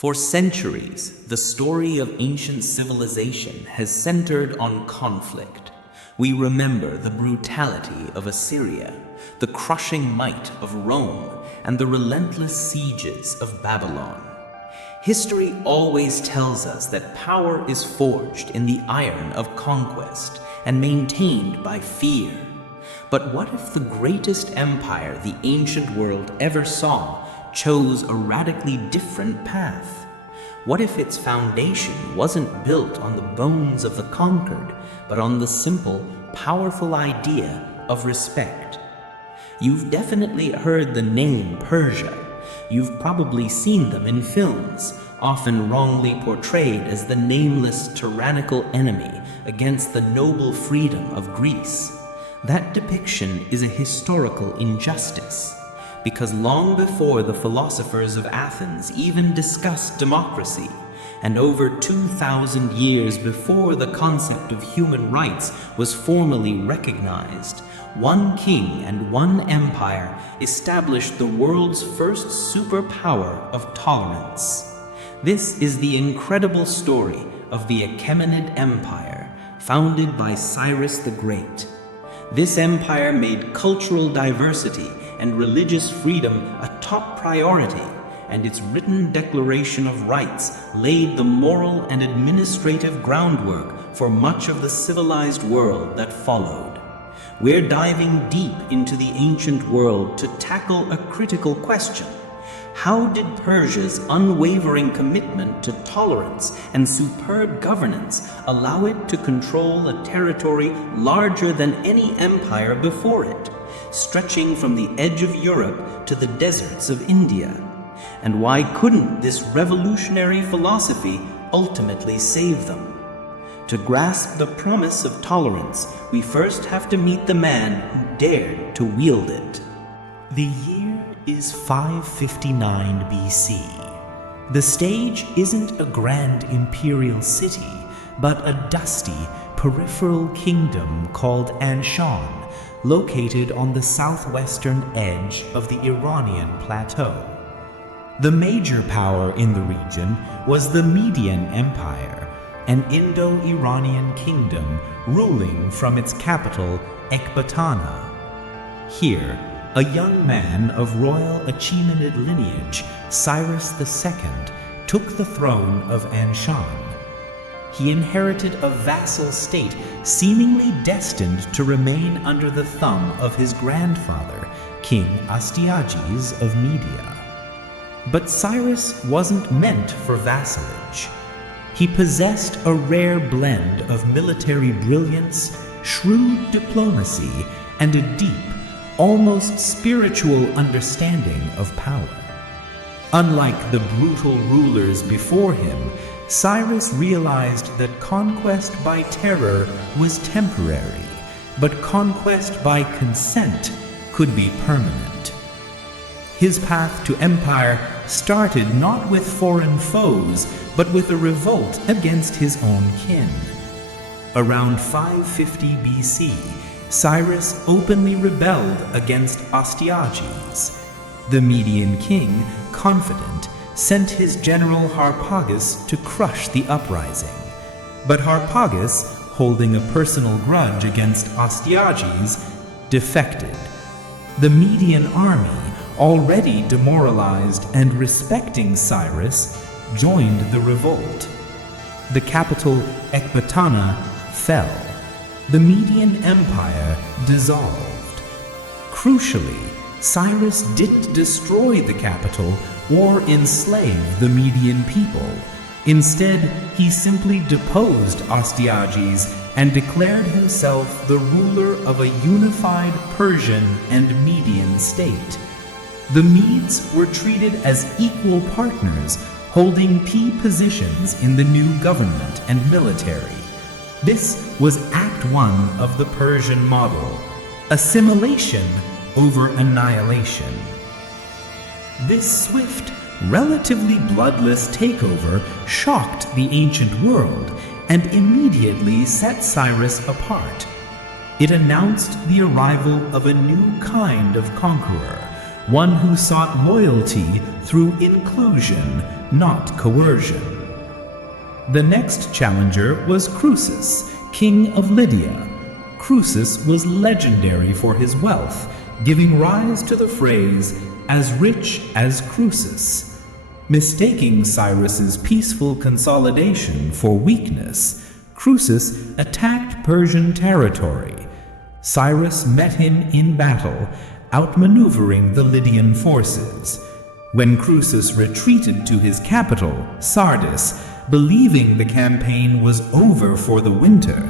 For centuries, the story of ancient civilization has centered on conflict. We remember the brutality of Assyria, the crushing might of Rome, and the relentless sieges of Babylon. History always tells us that power is forged in the iron of conquest and maintained by fear. But what if the greatest empire the ancient world ever saw chose a radically different path? What if its foundation wasn't built on the bones of the conquered, but on the simple, powerful idea of respect? You've definitely heard the name Persia. You've probably seen them in films, often wrongly portrayed as the nameless, tyrannical enemy against the noble freedom of Greece. That depiction is a historical injustice, because long before the philosophers of Athens even discussed democracy, and over 2,000 years before the concept of human rights was formally recognized, one king and one empire established the world's first superpower of tolerance. This is the incredible story of the Achaemenid Empire, founded by Cyrus the Great. This empire made cultural diversity and religious freedom a top priority, and its written Declaration of Rights laid the moral and administrative groundwork for much of the civilized world that followed. We're diving deep into the ancient world to tackle a critical question. How did Persia's unwavering commitment to tolerance and superb governance allow it to control a territory larger than any empire before it, stretching from the edge of Europe to the deserts of India? And why couldn't this revolutionary philosophy ultimately save them? To grasp the promise of tolerance, we first have to meet the man who dared to wield it. The year is 559 BC. The stage isn't a grand imperial city, but a dusty, peripheral kingdom called Anshan, located on the southwestern edge of the Iranian plateau. The major power in the region was the Median Empire, an Indo-Iranian kingdom ruling from its capital, Ecbatana. Here, a young man of royal Achaemenid lineage, Cyrus II, took the throne of Anshan. He inherited a vassal state seemingly destined to remain under the thumb of his grandfather, King Astyages of Media. But Cyrus wasn't meant for vassalage. He possessed a rare blend of military brilliance, shrewd diplomacy, and a deep, almost spiritual understanding of power. Unlike the brutal rulers before him, Cyrus realized that conquest by terror was temporary, but conquest by consent could be permanent. His path to empire started not with foreign foes, but with a revolt against his own kin. Around 550 BC, Cyrus openly rebelled against Astyages. The Median king, confident, sent his general Harpagus to crush the uprising. But Harpagus, holding a personal grudge against Astyages, defected. The Median army, already demoralized and respecting Cyrus, joined the revolt. The capital, Ecbatana, fell. The Median Empire dissolved. Crucially, Cyrus didn't destroy the capital or enslave the Median people. Instead, he simply deposed Astyages and declared himself the ruler of a unified Persian and Median state. The Medes were treated as equal partners, holding key positions in the new government and military. This was Act 1 of the Persian model: assimilation over annihilation. This swift, relatively bloodless takeover shocked the ancient world and immediately set Cyrus apart. It announced the arrival of a new kind of conqueror, one who sought loyalty through inclusion, not coercion. The next challenger was Croesus, king of Lydia. Croesus was legendary for his wealth, giving rise to the phrase, "as rich as Croesus." Mistaking Cyrus's peaceful consolidation for weakness, Croesus attacked Persian territory. Cyrus met him in battle, outmaneuvering the Lydian forces. When Croesus retreated to his capital, Sardis, believing the campaign was over for the winter,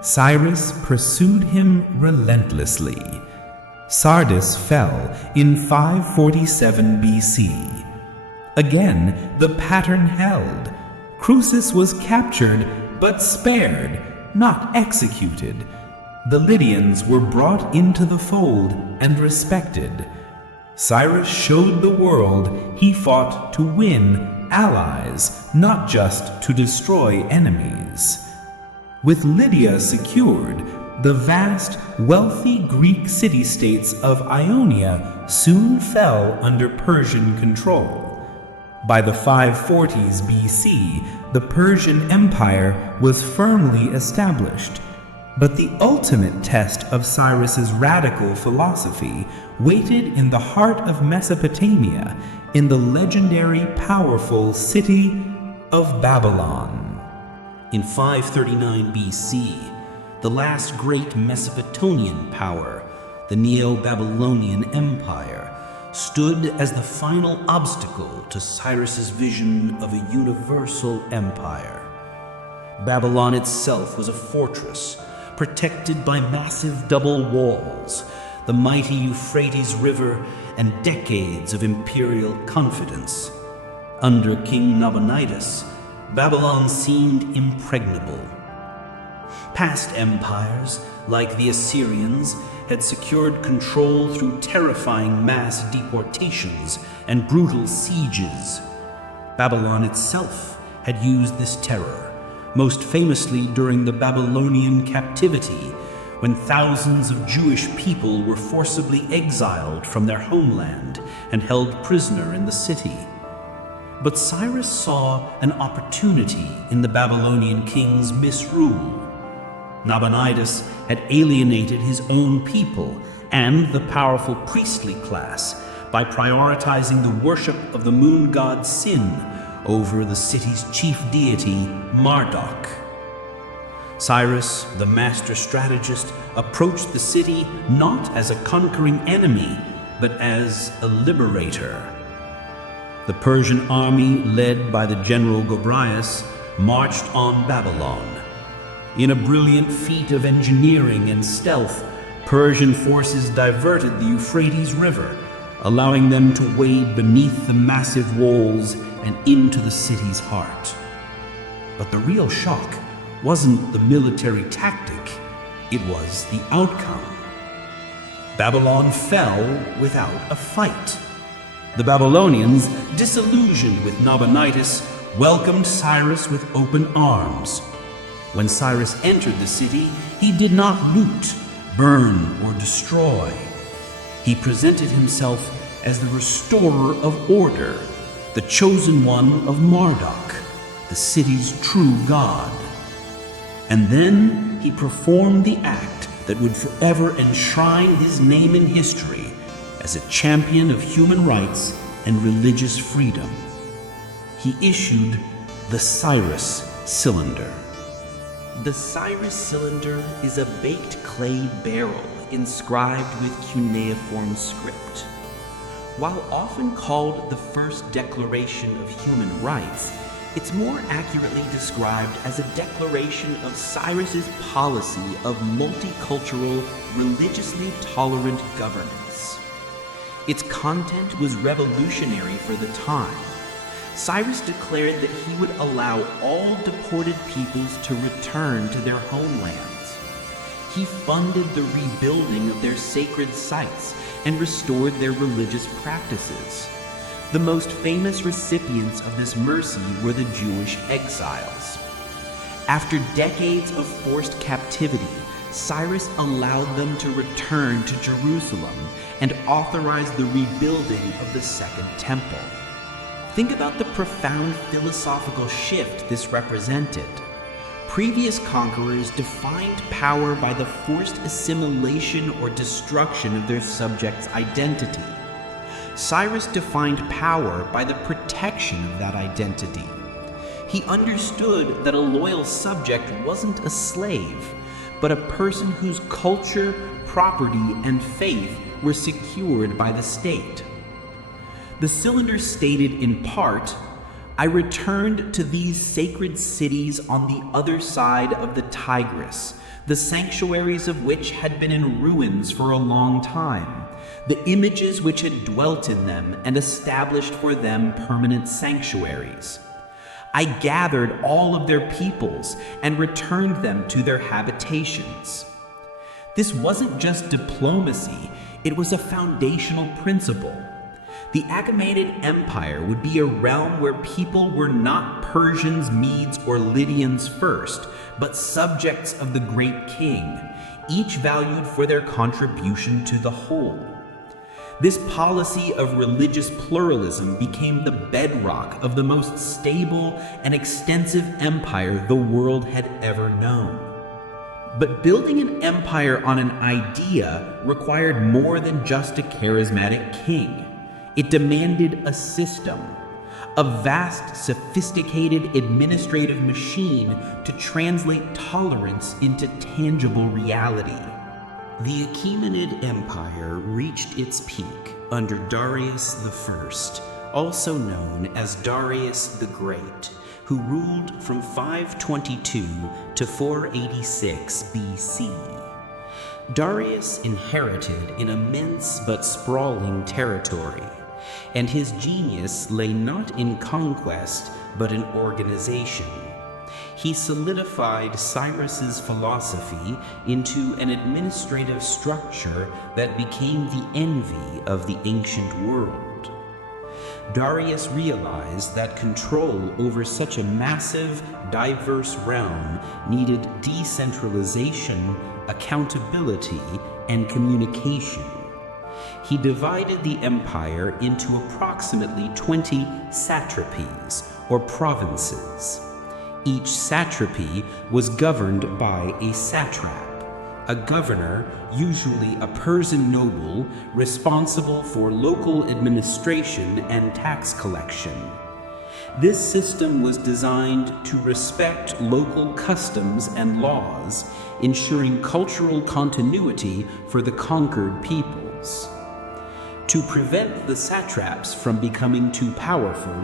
Cyrus pursued him relentlessly. Sardis fell in 547 BC. Again, the pattern held. Croesus was captured but spared, not executed. The Lydians were brought into the fold and respected. Cyrus showed the world he fought to win allies, not just to destroy enemies. With Lydia secured, the vast, wealthy Greek city-states of Ionia soon fell under Persian control. By the 540s BC, the Persian Empire was firmly established. But the ultimate test of Cyrus's radical philosophy waited in the heart of Mesopotamia, in the legendary powerful city of Babylon. In 539 BC, the last great Mesopotamian power, the Neo-Babylonian Empire, stood as the final obstacle to Cyrus's vision of a universal empire. Babylon itself was a fortress, protected by massive double walls, the mighty Euphrates River, and decades of imperial confidence. Under King Nabonidus, Babylon seemed impregnable. Past empires, like the Assyrians, had secured control through terrifying mass deportations and brutal sieges. Babylon itself had used this terror, most famously during the Babylonian captivity, when thousands of Jewish people were forcibly exiled from their homeland and held prisoner in the city. But Cyrus saw an opportunity in the Babylonian king's misrule. Nabonidus had alienated his own people and the powerful priestly class by prioritizing the worship of the moon god Sin over the city's chief deity, Marduk. Cyrus, the master strategist, approached the city not as a conquering enemy, but as a liberator. The Persian army, led by the general Gobryas, marched on Babylon. In a brilliant feat of engineering and stealth, Persian forces diverted the Euphrates River, allowing them to wade beneath the massive walls and into the city's heart. But the real shock wasn't the military tactic, it was the outcome. Babylon fell without a fight. The Babylonians, disillusioned with Nabonidus, welcomed Cyrus with open arms. When Cyrus entered the city, he did not loot, burn, or destroy. He presented himself as the restorer of order, the chosen one of Marduk, the city's true god. And then he performed the act that would forever enshrine his name in history as a champion of human rights and religious freedom. He issued the Cyrus cylinder. The Cyrus cylinder is a baked clay barrel inscribed with cuneiform script. While often called the first declaration of human rights, it's more accurately described as a declaration of Cyrus's policy of multicultural, religiously tolerant governance. Its content was revolutionary for the time. Cyrus declared that he would allow all deported peoples to return to their homelands. He funded the rebuilding of their sacred sites and restored their religious practices. The most famous recipients of this mercy were the Jewish exiles. After decades of forced captivity, Cyrus allowed them to return to Jerusalem and authorized the rebuilding of the Second Temple. Think about the profound philosophical shift this represented. Previous conquerors defined power by the forced assimilation or destruction of their subjects' identity. Cyrus defined power by the protection of that identity. He understood that a loyal subject wasn't a slave, but a person whose culture, property, and faith were secured by the state. The cylinder stated in part, "I returned to these sacred cities on the other side of the Tigris, the sanctuaries of which had been in ruins for a long time, the images which had dwelt in them and established for them permanent sanctuaries. I gathered all of their peoples and returned them to their habitations." This wasn't just diplomacy, it was a foundational principle. The Achaemenid Empire would be a realm where people were not Persians, Medes, or Lydians first, but subjects of the great king, each valued for their contribution to the whole. This policy of religious pluralism became the bedrock of the most stable and extensive empire the world had ever known. But building an empire on an idea required more than just a charismatic king. It demanded a system, a vast, sophisticated administrative machine to translate tolerance into tangible reality. The Achaemenid Empire reached its peak under Darius I, also known as Darius the Great, who ruled from 522 to 486 BC. Darius inherited an immense but sprawling territory, and his genius lay not in conquest but in organization. He solidified Cyrus's philosophy into an administrative structure that became the envy of the ancient world. Darius realized that control over such a massive, diverse realm needed decentralization, accountability, and communication. He divided the empire into approximately 20 satrapies, or provinces. Each satrapy was governed by a satrap, a governor, usually a Persian noble, responsible for local administration and tax collection. This system was designed to respect local customs and laws, ensuring cultural continuity for the conquered peoples. To prevent the satraps from becoming too powerful,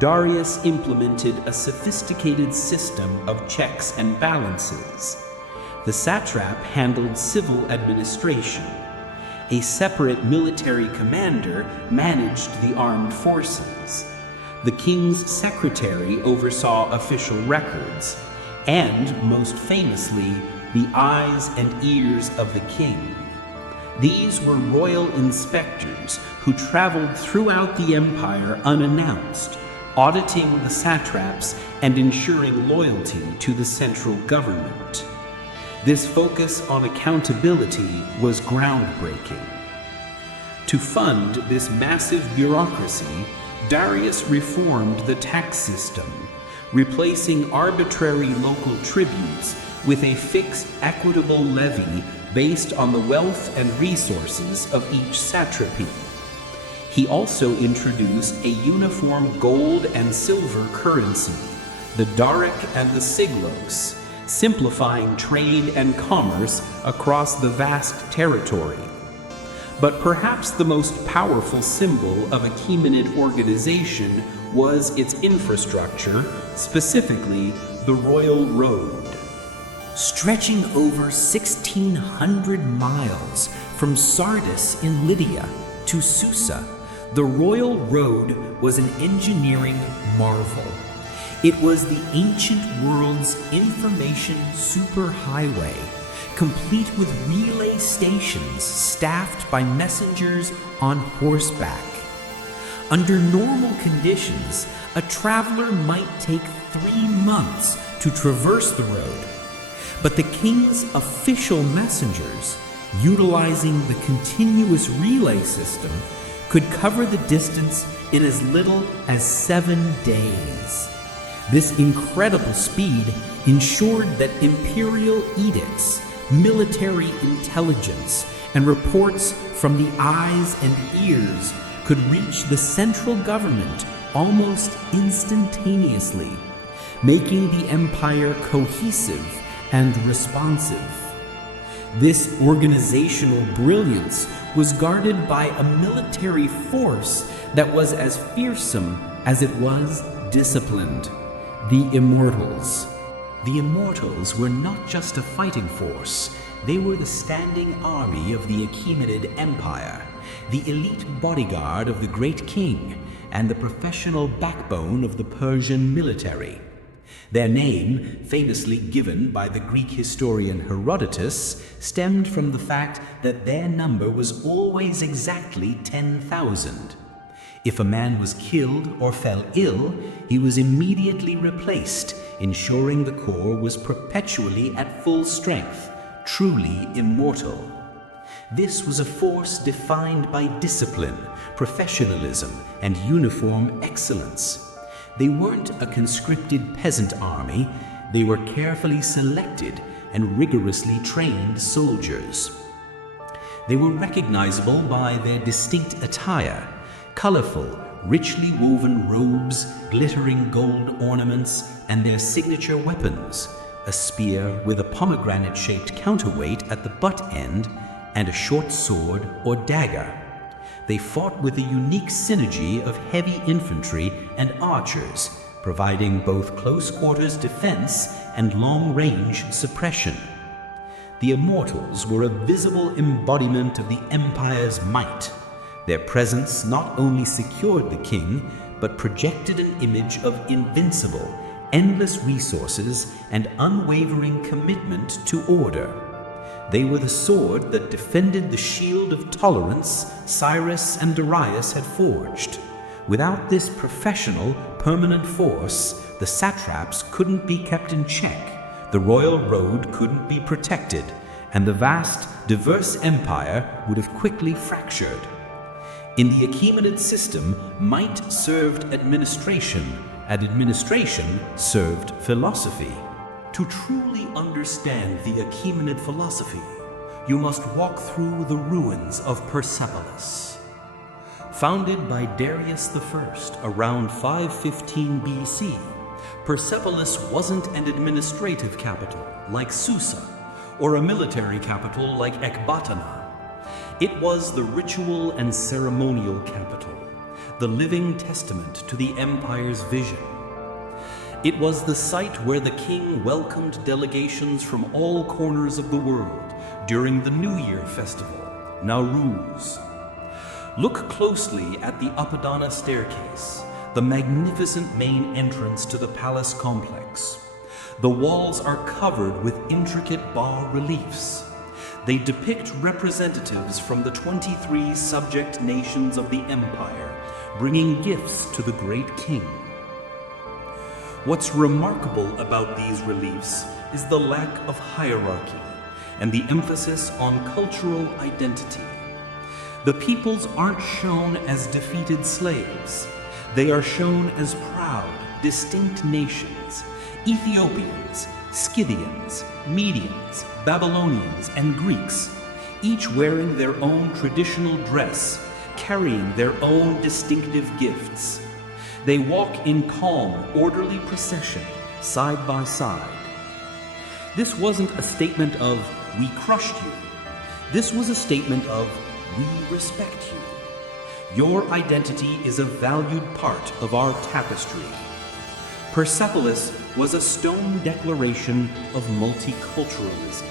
Darius implemented a sophisticated system of checks and balances. The satrap handled civil administration. A separate military commander managed the armed forces. The king's secretary oversaw official records, and, most famously, the eyes and ears of the king. These were royal inspectors who traveled throughout the empire unannounced, auditing the satraps and ensuring loyalty to the central government. This focus on accountability was groundbreaking. To fund this massive bureaucracy, Darius reformed the tax system, replacing arbitrary local tributes with a fixed equitable levy based on the wealth and resources of each satrapy. He also introduced a uniform gold and silver currency, the Daric and the Siglos, simplifying trade and commerce across the vast territory. But perhaps the most powerful symbol of Achaemenid organization was its infrastructure, specifically the Royal Road. Stretching over 1,600 miles from Sardis in Lydia to Susa, the Royal Road was an engineering marvel. It was the ancient world's information superhighway, complete with relay stations staffed by messengers on horseback. Under normal conditions, a traveler might take 3 months to traverse the road. But the king's official messengers utilizing the continuous relay system, could cover the distance in as little as 7 days. This incredible speed ensured that imperial edicts, military intelligence, and reports from the eyes and ears could reach the central government almost instantaneously, making the empire cohesive and responsive. This organizational brilliance was guarded by a military force that was as fearsome as it was disciplined: the Immortals. The Immortals were not just a fighting force, they were the standing army of the Achaemenid Empire, the elite bodyguard of the great king, and the professional backbone of the Persian military. Their name, famously given by the Greek historian Herodotus, stemmed from the fact that their number was always exactly 10,000. If a man was killed or fell ill, he was immediately replaced, ensuring the corps was perpetually at full strength, truly immortal. This was a force defined by discipline, professionalism, and uniform excellence. They weren't a conscripted peasant army, they were carefully selected and rigorously trained soldiers. They were recognizable by their distinct attire: colorful, richly woven robes, glittering gold ornaments, and their signature weapons: a spear with a pomegranate-shaped counterweight at the butt end, and a short sword or dagger. They fought with a unique synergy of heavy infantry and archers, providing both close-quarters defense and long-range suppression. The Immortals were a visible embodiment of the Empire's might. Their presence not only secured the king, but projected an image of invincible, endless resources and unwavering commitment to order. They were the sword that defended the shield of tolerance Cyrus and Darius had forged. Without this professional, permanent force, the satraps couldn't be kept in check, the royal road couldn't be protected, and the vast, diverse empire would have quickly fractured. In the Achaemenid system, might served administration, and administration served philosophy. To truly understand the Achaemenid philosophy, you must walk through the ruins of Persepolis. Founded by Darius I around 515 BC, Persepolis wasn't an administrative capital like Susa, or a military capital like Ecbatana. It was the ritual and ceremonial capital, the living testament to the empire's vision. It was the site where the king welcomed delegations from all corners of the world during the New Year festival, Nowruz. Look closely at the Apadana staircase, the magnificent main entrance to the palace complex. The walls are covered with intricate bas-reliefs. They depict representatives from the 23 subject nations of the empire, bringing gifts to the great king. What's remarkable about these reliefs is the lack of hierarchy and the emphasis on cultural identity. The peoples aren't shown as defeated slaves. They are shown as proud, distinct nations: Ethiopians, Scythians, Medians, Babylonians, and Greeks, each wearing their own traditional dress, carrying their own distinctive gifts. They walk in calm, orderly procession, side by side. This wasn't a statement of, "We crushed you." This was a statement of, "We respect you. Your identity is a valued part of our tapestry." Persepolis was a stone declaration of multiculturalism.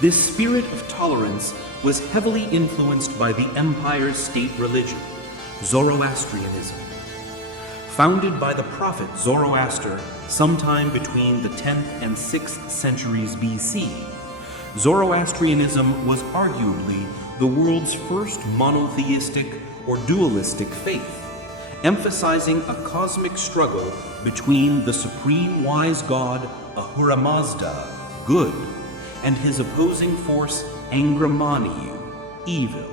This spirit of tolerance was heavily influenced by the empire's state religion, Zoroastrianism. Founded by the prophet Zoroaster sometime between the 10th and 6th centuries BC, Zoroastrianism was arguably the world's first monotheistic or dualistic faith, emphasizing a cosmic struggle between the supreme wise god Ahura Mazda, good, and his opposing force Angramaniu, evil.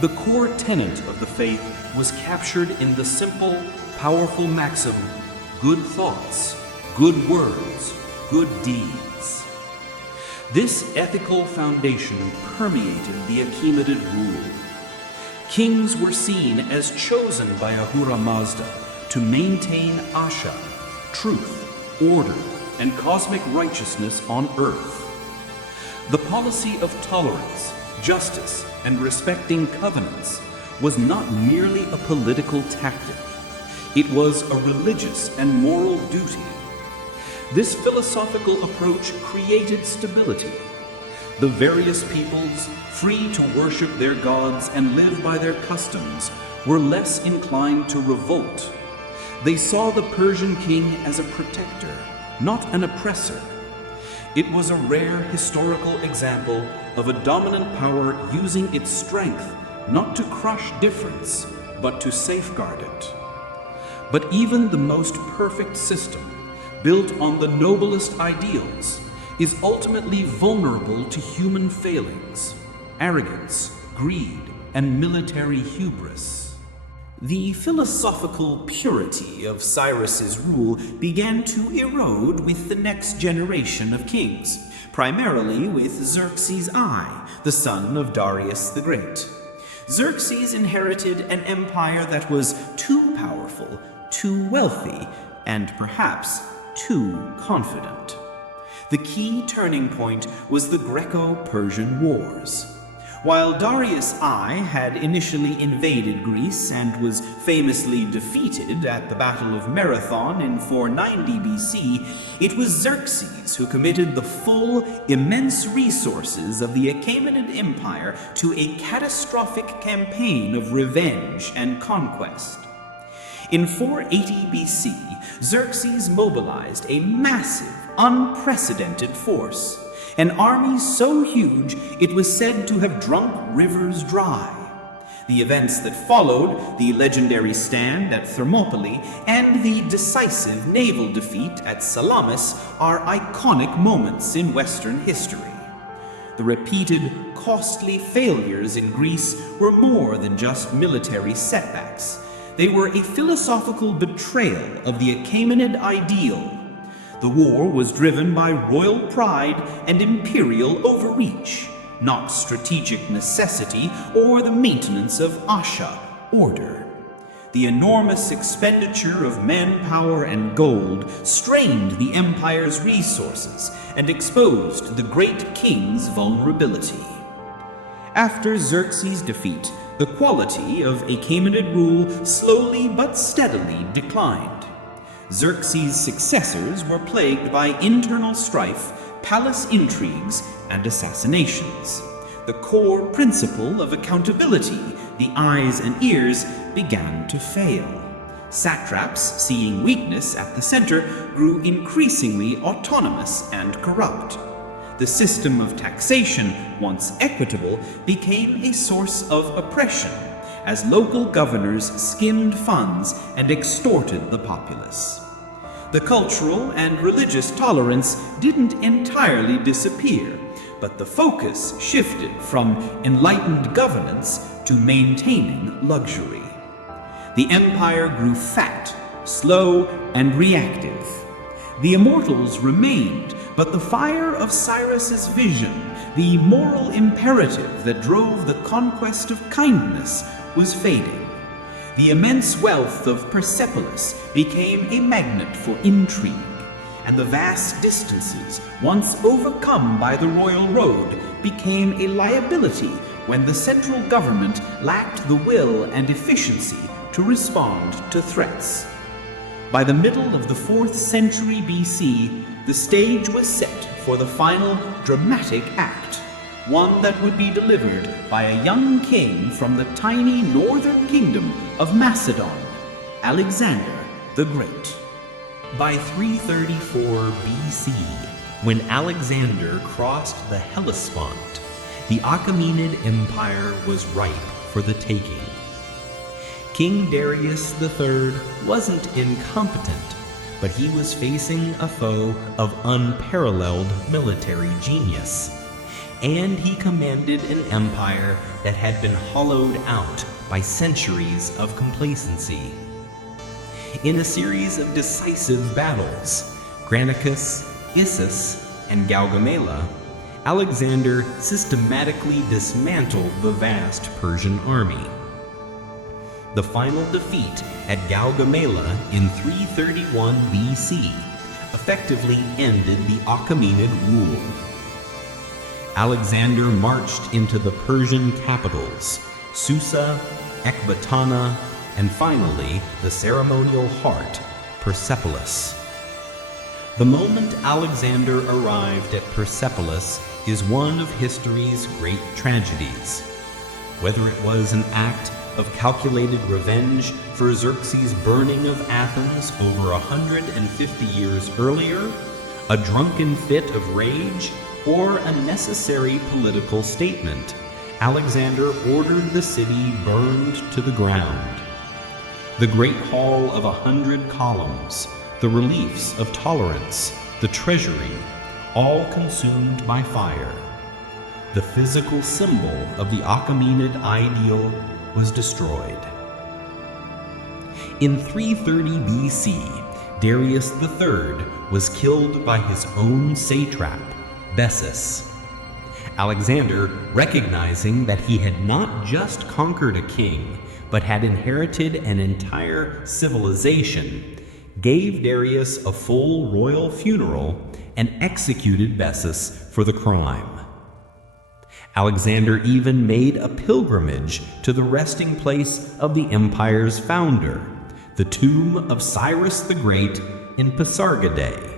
The core tenet of the faith was captured in the simple, powerful maxim, good thoughts, good words, good deeds. This ethical foundation permeated the Achaemenid rule. Kings were seen as chosen by Ahura Mazda to maintain Asha, truth, order, and cosmic righteousness on earth. The policy of tolerance, justice, and respecting covenants was not merely a political tactic. It was a religious and moral duty. This philosophical approach created stability. The various peoples, free to worship their gods and live by their customs, were less inclined to revolt. They saw the Persian king as a protector, not an oppressor. It was a rare historical example of a dominant power using its strength not to crush difference, but to safeguard it. But even the most perfect system, built on the noblest ideals, is ultimately vulnerable to human failings, arrogance, greed, and military hubris. The philosophical purity of Cyrus's rule began to erode with the next generation of kings, primarily with Xerxes I, the son of Darius the Great. Xerxes inherited an empire that was too powerful, too wealthy, and perhaps too confident. The key turning point was the Greco-Persian Wars. While Darius I had initially invaded Greece and was famously defeated at the Battle of Marathon in 490 BC, it was Xerxes who committed the full, immense resources of the Achaemenid Empire to a catastrophic campaign of revenge and conquest. In 480 BC, Xerxes mobilized a massive, unprecedented force. An army so huge it was said to have drunk rivers dry. The events that followed, the legendary stand at Thermopylae and the decisive naval defeat at Salamis, are iconic moments in Western history. The repeated, costly failures in Greece were more than just military setbacks. They were a philosophical betrayal of the Achaemenid ideal. The war was driven by royal pride and imperial overreach, not strategic necessity or the maintenance of Asha, order. The enormous expenditure of manpower and gold strained the empire's resources and exposed the great king's vulnerability. After Xerxes' defeat, the quality of Achaemenid rule slowly but steadily declined. Xerxes' successors were plagued by internal strife, palace intrigues, and assassinations. The core principle of accountability, the eyes and ears, began to fail. Satraps, seeing weakness at the center, grew increasingly autonomous and corrupt. The system of taxation, once equitable, became a source of oppression, as local governors skimmed funds and extorted the populace. The cultural and religious tolerance didn't entirely disappear, but the focus shifted from enlightened governance to maintaining luxury. The empire grew fat, slow, and reactive. The immortals remained, but the fire of Cyrus's vision, the moral imperative that drove the conquest of kindness, was fading. The immense wealth of Persepolis became a magnet for intrigue, and the vast distances once overcome by the royal road became a liability when the central government lacked the will and efficiency to respond to threats. By the middle of the 4th century BC, the stage was set for the final dramatic act, one that would be delivered by a young king from the tiny northern kingdom of Macedon, Alexander the Great. By 334 BC, when Alexander crossed the Hellespont, the Achaemenid Empire was ripe for the taking. King Darius III wasn't incompetent, but he was facing a foe of unparalleled military genius. and he commanded an empire that had been hollowed out by centuries of complacency. In a series of decisive battles, Chronicles, Issus, and Gaugamela, Alexander systematically dismantled the vast Persian army. The final defeat at Gaugamela in 331 BC effectively ended the Achaemenid rule. Alexander marched into the Persian capitals, Susa, Ecbatana, and finally the ceremonial heart, Persepolis. The moment Alexander arrived at Persepolis is one of history's great tragedies. Whether it was an act of calculated revenge for Xerxes' burning of Athens over 150 years earlier, a drunken fit of rage, or a necessary political statement, Alexander ordered the city burned to the ground. The Great Hall of 100 columns, the reliefs of tolerance, the treasury, all consumed by fire. The physical symbol of the Achaemenid ideal was destroyed. In 330 BC, Darius III was killed by his own satrap, Bessus. Alexander, recognizing that he had not just conquered a king, but had inherited an entire civilization, gave Darius a full royal funeral and executed Bessus for the crime. Alexander even made a pilgrimage to the resting place of the empire's founder, the tomb of Cyrus the Great in Pasargadae.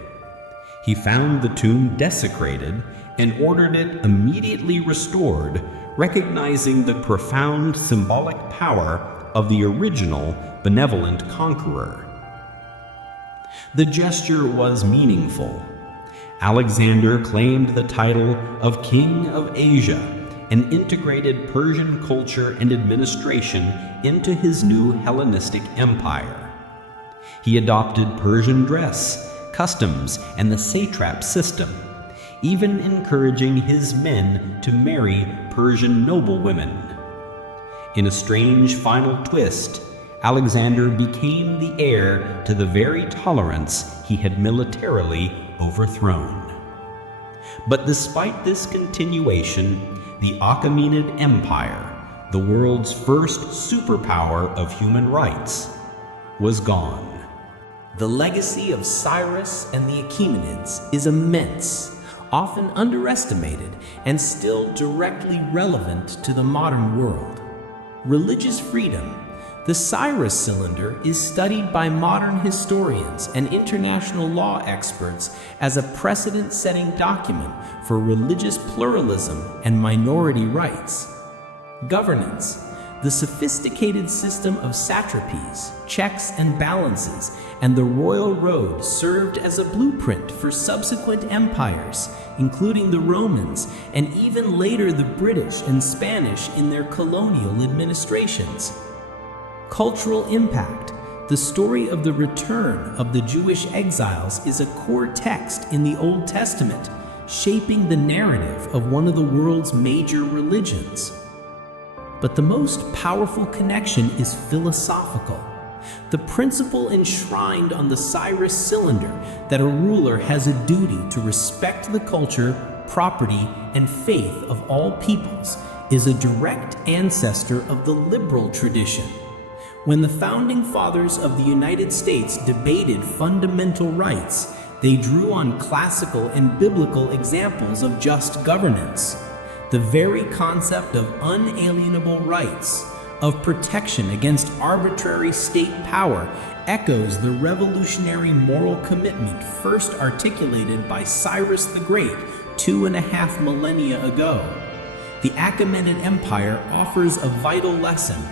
He found the tomb desecrated and ordered it immediately restored, recognizing the profound symbolic power of the original benevolent conqueror. The gesture was meaningful. Alexander claimed the title of King of Asia and integrated Persian culture and administration into his new Hellenistic empire. He adopted Persian dress, customs, and the satrap system, even encouraging his men to marry Persian noblewomen. In a strange final twist, Alexander became the heir to the very tolerance he had militarily overthrown. But despite this continuation, the Achaemenid Empire, the world's first superpower of human rights, was gone. The legacy of Cyrus and the Achaemenids is immense, often underestimated, and still directly relevant to the modern world. Religious freedom. The Cyrus Cylinder is studied by modern historians and international law experts as a precedent-setting document for religious pluralism and minority rights. Governance. The sophisticated system of satrapies, checks and balances, and the royal road served as a blueprint for subsequent empires, including the Romans and even later the British and Spanish in their colonial administrations. Cultural impact. The story of the return of the Jewish exiles is a core text in the Old Testament, shaping the narrative of one of the world's major religions. But the most powerful connection is philosophical. The principle enshrined on the Cyrus Cylinder that a ruler has a duty to respect the culture, property, and faith of all peoples is a direct ancestor of the liberal tradition. When the founding fathers of the United States debated fundamental rights, they drew on classical and biblical examples of just governance. The very concept of unalienable rights, of protection against arbitrary state power, echoes the revolutionary moral commitment first articulated by Cyrus the Great 2.5 millennia ago. The Achaemenid Empire offers a vital lesson.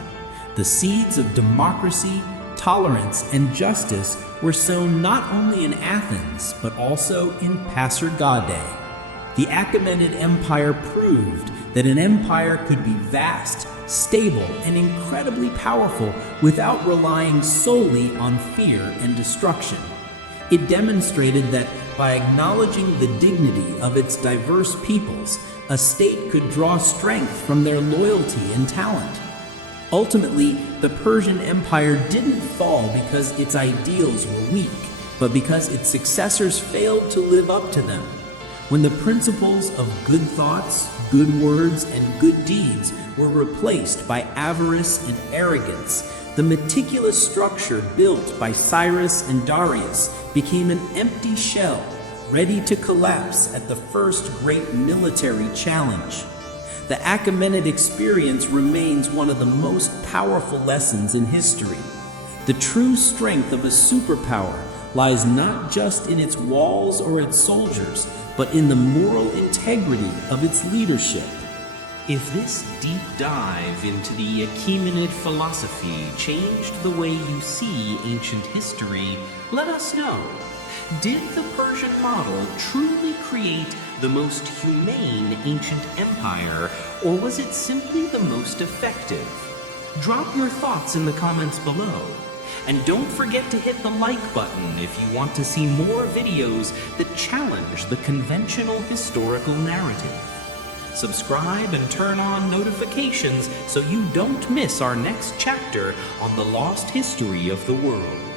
The seeds of democracy, tolerance, and justice were sown not only in Athens, but also in Pasargadae. The Achaemenid Empire proved that an empire could be vast, stable, and incredibly powerful without relying solely on fear and destruction. It demonstrated that by acknowledging the dignity of its diverse peoples, a state could draw strength from their loyalty and talent. Ultimately, the Persian Empire didn't fall because its ideals were weak, but because its successors failed to live up to them. When the principles of good thoughts, good words, and good deeds were replaced by avarice and arrogance, the meticulous structure built by Cyrus and Darius became an empty shell, ready to collapse at the first great military challenge. The Achaemenid experience remains one of the most powerful lessons in history. The true strength of a superpower lies not just in its walls or its soldiers, but in the moral integrity of its leadership. If this deep dive into the Achaemenid philosophy changed the way you see ancient history, let us know. Did the Persian model truly create the most humane ancient empire, or was it simply the most effective? Drop your thoughts in the comments below. And don't forget to hit the like button if you want to see more videos that challenge the conventional historical narrative. Subscribe and turn on notifications so you don't miss our next chapter on the lost history of the world.